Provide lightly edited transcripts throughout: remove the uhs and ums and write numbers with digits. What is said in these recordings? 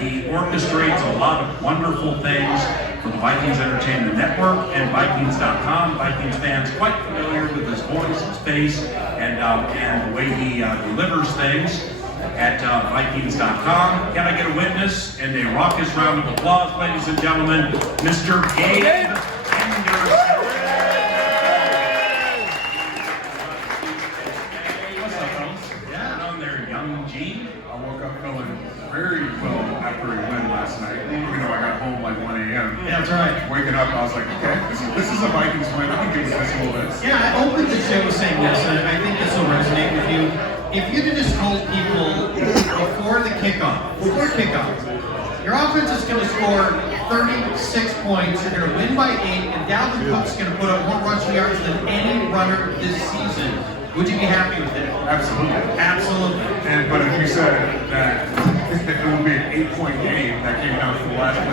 He orchestrates a lot of wonderful things for the Vikings Entertainment Network and Vikings.com. Vikings fans quite familiar with his voice, his face, and the way he delivers things at Vikings.com. Can I get a witness and a raucous round of applause, ladies and gentlemen, Mr. Gabe Hendeson. What's up, fellas? Yeah, on there, young G. I woke up feeling very well after a win last night. Even though I got home like 1 a.m. Yeah, that's right. Waking up, I was like, okay, this is a Vikings win. I can give this a little bit. Yeah, I opened the show saying this, and I think this will resonate with you. If you'd have just told people before kickoff, your offense is going to score 36 points, you're going to win by 8, and Dalvin Cook's going to put up more rushing yards than any runner this season, would you be happy with it? Absolutely. Absolutely. But if you said that it would be an 8-point game that came down to the last play.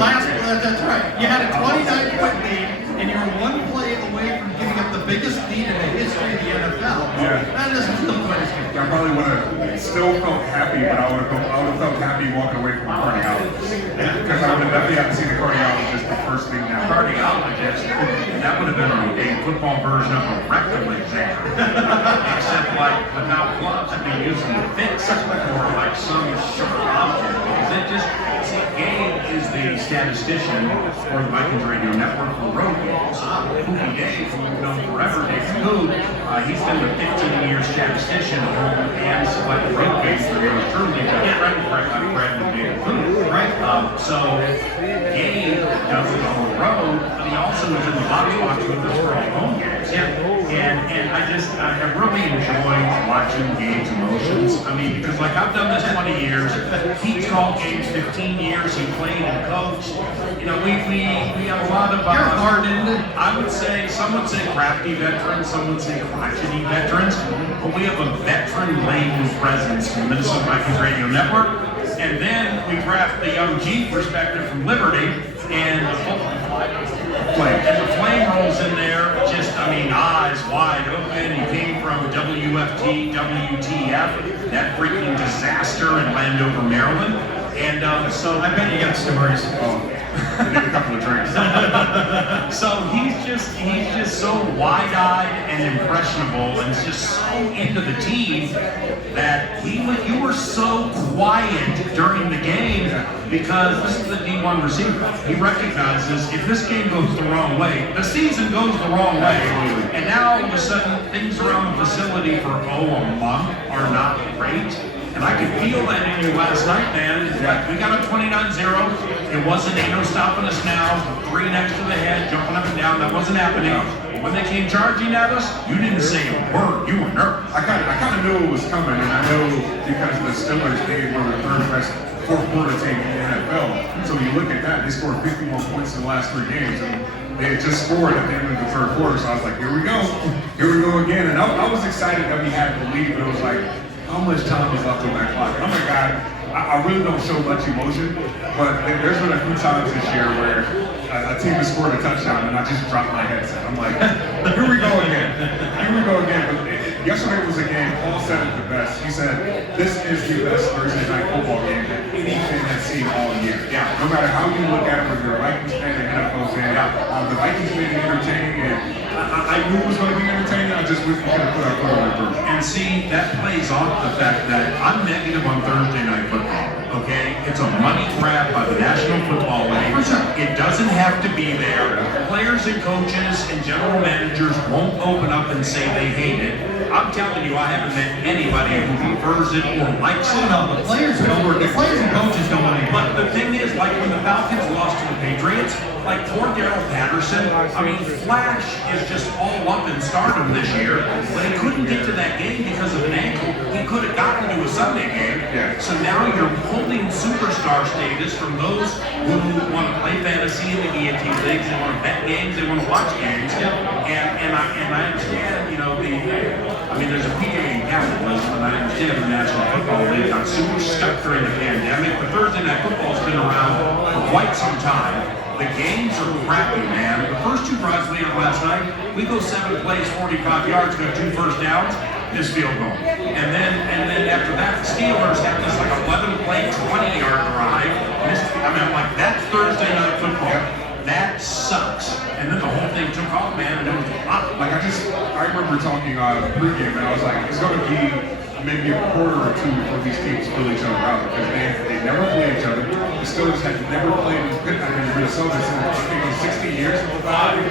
That's right. You had a 29-point lead, and you were one play away from giving up the biggest lead in the history of the NFL. Yeah. That doesn't feel quite as good. I probably would have still felt happy, but I would have felt happy walking away from the cardiologist. Because I would have definitely had to see the cardiologist the first thing now. Cardiologist, that would have been a football version of a rectal exam. Except like without gloves, I'd be using the fix or like some sharp object. Because it just, see, Gabe is the statistician for the Vikings Radio Network for road games. Pookie Dave, who we've known forever, Dave Scoot, he's been the 15-year statistician of home and select road games for yours truly. I'm Fred and Dave Scoot, right? So Gabe does it on the road, but he also is in the box with us for all home games. Yeah. And I really enjoyed watching Gabe's emotions. I mean, because like I've done this 20 years, he taught Gabe's 15 years, he played and coached. You know, we have a lot of You're hardened. I would say, some would say crafty veterans, some would say crotchety veterans, but we have a veteran-laden presence from the Minnesota Vikings Radio Network. And then we draft the young G perspective from Liberty, and the flame rolls in there, just, I mean, eyes wide open. He came from WFT, WTF, that freaking disaster in Landover, Maryland. And so I bet you got stories. I need a couple of drinks. So he's just so wide-eyed and impressionable, and just so into the team that you were so quiet during the game, because this is the D1 receiver. He recognizes if this game goes the wrong way, the season goes the wrong way. And now all of a sudden things around the facility for a month are not great. And I could feel that in you last night, man. Like, we got a 29-0. It wasn't, ain't no stopping us now. 3 next to the head, jumping up and down. That wasn't happening. But when they came charging at us, you didn't say a word. You were nervous. I kind of knew it was coming, and I know because the Steelers, they were the third best fourth quarter team in the NFL. So you look at that, they scored 51 points in the last 3 games, and they had just scored at the end of the third quarter. So I was like, here we go again. And I was excited that we had the lead, but it was like, how much time is left on that clock? Oh my God, I really don't show much emotion, but there's been a few times this year where a team has scored a touchdown and I just dropped my headset. I'm like, here we go again. But yesterday was a game, Paul said it the best. He said, this is the best Thursday night football game that any fan has seen all year. Yeah. No matter how you look at it, whether you're a Vikings fan or NFL fan, the Vikings made it entertaining, and I knew it was going to be entertaining. I just wish we could have put our foot on it first. And see, that plays off the fact that I'm negative on Thursday Night Football, okay? It's a money grab by the National Football League. It doesn't have to be there. Players and coaches and general managers won't open up and say they hate it. I'm telling you, I haven't met anybody who prefers it or likes it. No, the players and coaches don't want it. But the thing is, like when the Falcons lost to the Patriots, like poor Darrell Patterson, I mean, Flash is just all up in stardom this year, but he couldn't get to that game because of an ankle. He could have gotten to a Sunday game. Yeah. So now you're pulling superstar status from those who want to play fantasy in the ENT leagues, they want to bet games, they want to watch games. And I understand, you know, there's a PA in capitalism, and I understand the National Football League got super stuck during the pandemic, but Thursday Night Football's been around for quite some time. The games are crappy, man. The first 2 drives we had last night, we go 7 plays, 45 yards, got 2 first downs, this field goal. And then after that, the Steelers had this like 11-play, 20-yard drive, missed Thursday night football. That sucks. And then the whole thing took off, man, and it was a lot. Like I remember talking pregame, and I was like, it's going to be maybe a quarter or two before these teams fill each other out because they never play each other. The Steelers had never played in Minnesota since I think it was 60 years, 05.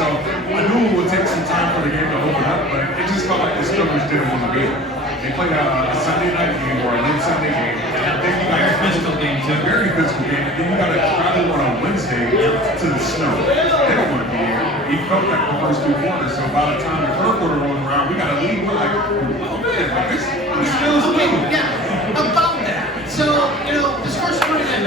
So I knew it would take some time for the game to open up, but it just felt like the Steelers didn't want to be there. They played a Sunday night game or a late Sunday game. Then you got a physical game too. Very physical game. And then you got to travel on a Wednesday to the snow. They don't want to be here. He felt that the first 2 quarters. So by the time the third quarter rolled around, we got to leave. We're like, oh man, like this feels Okay, yeah, about that. So, the score's 29-0,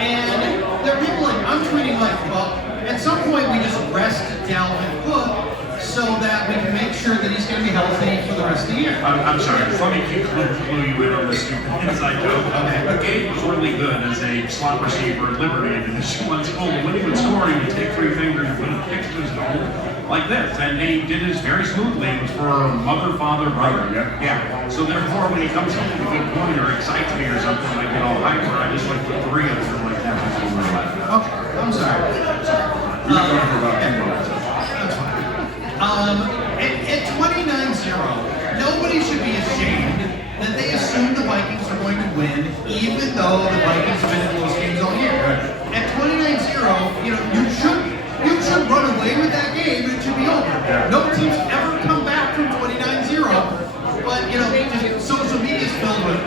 and there are people like, I'm tweeting like, well, at some point we just rest Dalvin Cook so that we can make sure that he's going to be healthy for the rest of the year. I'm sorry, let me clue you in on this stupid inside joke. Gabe was really good as a slot receiver at Liberty, and she went school. When he would score, he would take 3 fingers and put a fix to his nose like this, and he did this very smoothly. It was for mother, father, brother. Yeah. So therefore, when he comes home with a good point or excites me or something, I get all hyper. I just like put 3 of them like that. Okay, I'm sorry. We're not going for about 10 minutes. That's fine. At 29-0, nobody should be ashamed that they assume the Vikings are going to win, even though the Vikings have been in close games all year. At 29-0, you should run away with that game and it should be over. No team's ever come back from 29-0, but just social media is filled with,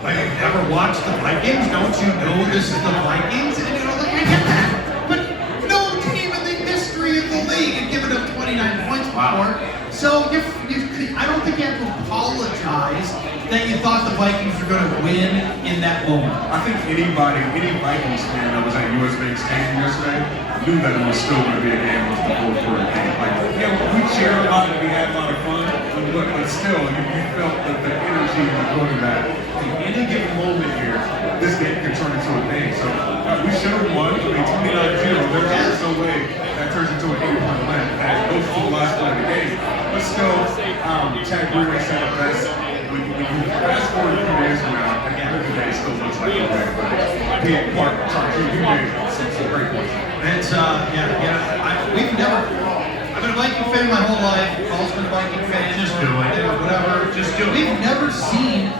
like, you've never watched the Vikings? Don't you know this is the Vikings? And I get that, but no team in the history of the league had given up 29 points before. So I don't think you have to apologize that you thought the Vikings were going to win in that moment. I think any Vikings fan that was at US Bank Stadium yesterday knew that it was still going to be a game with the fourth quarter game. Like, we cheered a lot and we had a lot of fun, but still, you felt that the energy in the building that in any given moment here, this game could turn into a thing. So we should have won. I mean, 29-0, there's no way that turns into an 8-point win. That goes to the last play of the game. But still, Chad Greenway said it best. When you fast forward a few days from now, at the end of the day, it still looks like a win. But Pete Clark, you made some great points. It's, we've never, I've been a Viking fan my whole life. Paul's been a Viking fan. Just do it. Whatever. Just do it. We've never seen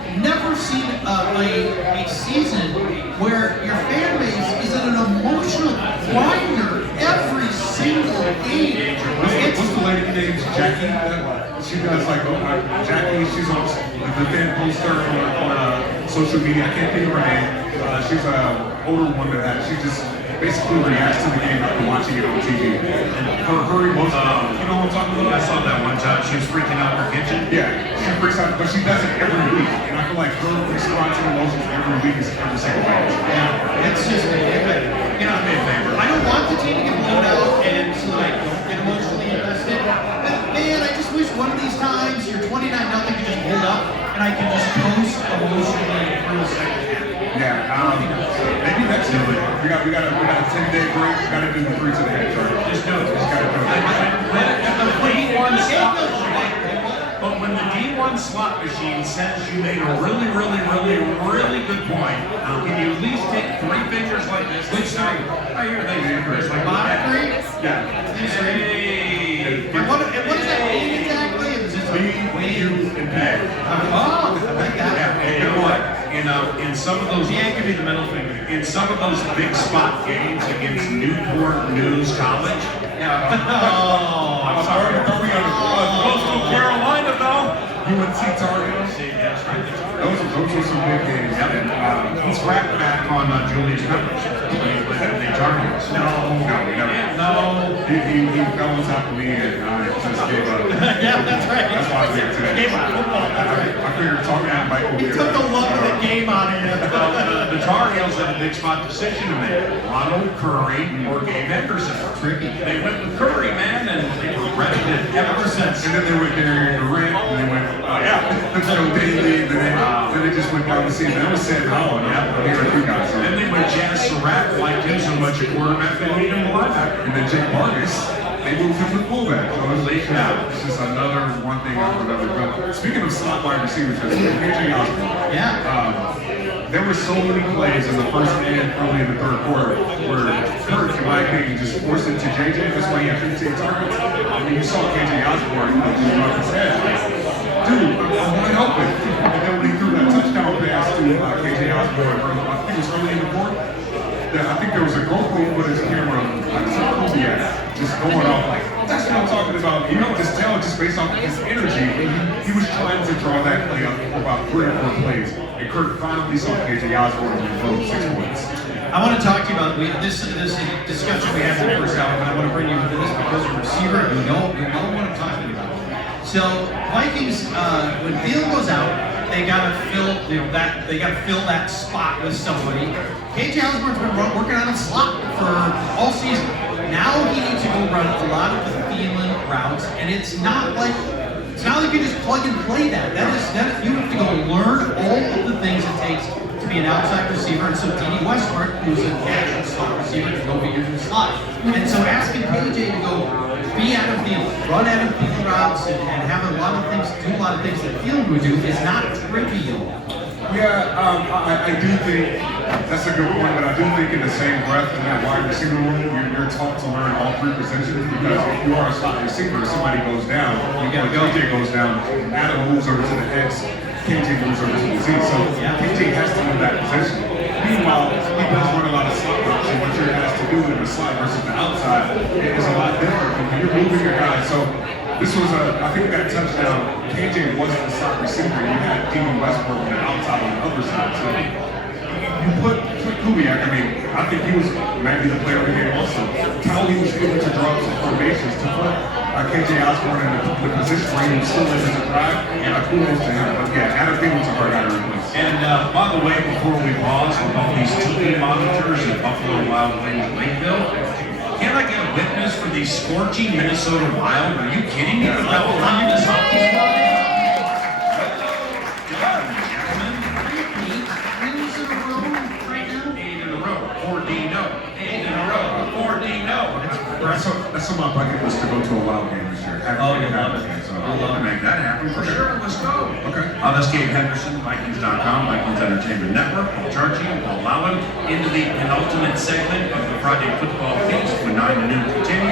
a season where your fan base is in an emotional grinder every single game. What's the lady named Jackie? She does like Jackie. She's on the fan poster on social media. I can't think of her name. She's an older woman that she just basically reacts to the game after watching it on TV. And her emotions. You know what I'm talking about? I saw that one time. She was freaking out in her kitchen. Yeah, she freaks out, but she does it every week. And I feel like her response to emotions every week is every single week. Yeah, it's just, I don't want the team to get blown out and so I don't get emotionally invested. But man, I just wish one of these times you're 29-0 can just hold up and I can just coast emotionally through a second half. Yeah, maybe next year. We got a 10-day break. We got to do the 3 to the head, right? Just do it. Just got to do it. But when the D1 slot machine says you made a really, really, really, really good point, can you at least take 3 fingers like this? Which 3? I hear they do Chris. Like Bottom 3? Yeah. Hey. And what does that mean exactly? and P. Oh, I like that. Yeah, you know what? In some of those, Yeah, give me the middle finger. in some of those big spot games against Newport News College. Oh, I'm sorry. Coastal Carolina, though. UNC Tar Heels. That's right. Those were some big games. And, He's right back on Julius Peppers. The Tar Heels. No, never. no. He fell on top of me and I just gave up. Yeah, that's right. That's why I'm here today. Gave up football. I figured talking to Mike will He be took the love of the game out of you. The Tar Heels had a big spot decision to make. Ronald Curry or Gabe Henderson. Tricky. They went with Curry, man, and they regretted it ever since. And then they went there Durant, and they went, Daily, and then they just went down the season. That was Sam Howell, here at 3 guys. Then they went Jazz Surratt, liked him so much at quarterback, they made him a linebacker. And then Jake Vargas, they moved him to fullback. So it's just another one thing after another. But speaking of slot wide receivers, PJ Osborne. Yeah. there were so many plays in the first and early in the third quarter where Kirk, in my opinion, just forced it to JJ. That's why he had 15 targets. I mean, you saw KJ Osborne, just rub his head. Dude, I'm wide open. And then when he threw that touchdown pass to KJ Osborne, I think it was early in the fourth, I think there was a GoPro footage camera like Kubiak just going off like, that's what I'm talking about. You know, just tell just based off of his energy. He was trying to draw that play up for about 3 or 4 plays. And Kirk finally saw KJ Osborne and throw 6 points. I want to talk to you about this discussion we had in the first hour, but I want to bring you into this because of receiver. You know what I'm talking about. So Vikings, when Field goes out, they gotta fill that spot with somebody. KJ Osborne's been working on a slot for all season. Now he needs to go run a lot of the Thielen routes, and it's not like you can just plug and play that. That you have to go learn all of the things it takes to be an outside receiver. And so D.D. Westbrook, who's a natural slot receiver, can go be used in the slot. And so asking KJ to go be Adam Thielen, run Adam Thielen routes, and have do a lot of things that Thielen would do is not trivial. Yeah, I do think that's a good point, but I do think in the same breath in that wide receiver room, you're taught to learn all 3 positions because if you are a slot receiver, if somebody goes down, you gotta go. KJ goes down, Adam moves over to the X, KJ moves over to the Z, so KJ has to know that position. Meanwhile, he does run a lot of slot routes, and what you're asked to do in the slot versus the outside is a lot different when you're moving your guys. So this was I think that touchdown, KJ wasn't a slot receiver. You had D.D. Westbrook on the outside on the other side. So you put Kubiak, I mean, I think he was maybe the player of the game also. How he was able to draw some formations to put KJ Osborne in the position where he was still able to drive, and kudos to him. But yeah, Adam Thielen's a hard guy to replace. And by the way, before we pause with all these TV monitors at Buffalo Wild Wings Lakeville, can I get a witness for the scorching Minnesota Wild? Are you kidding me? Level 9 is hockey squad. That's on my bucket list to go to a Wild game this year. Oh, you love it. So I'd love to make that happen for sure. Let's go. Okay. That's Gabe Henderson, Vikings.com, Vikings Entertainment Network. We'll charge you. We'll allow him into the penultimate segment of the Friday Football Feast when 9 to noon continues.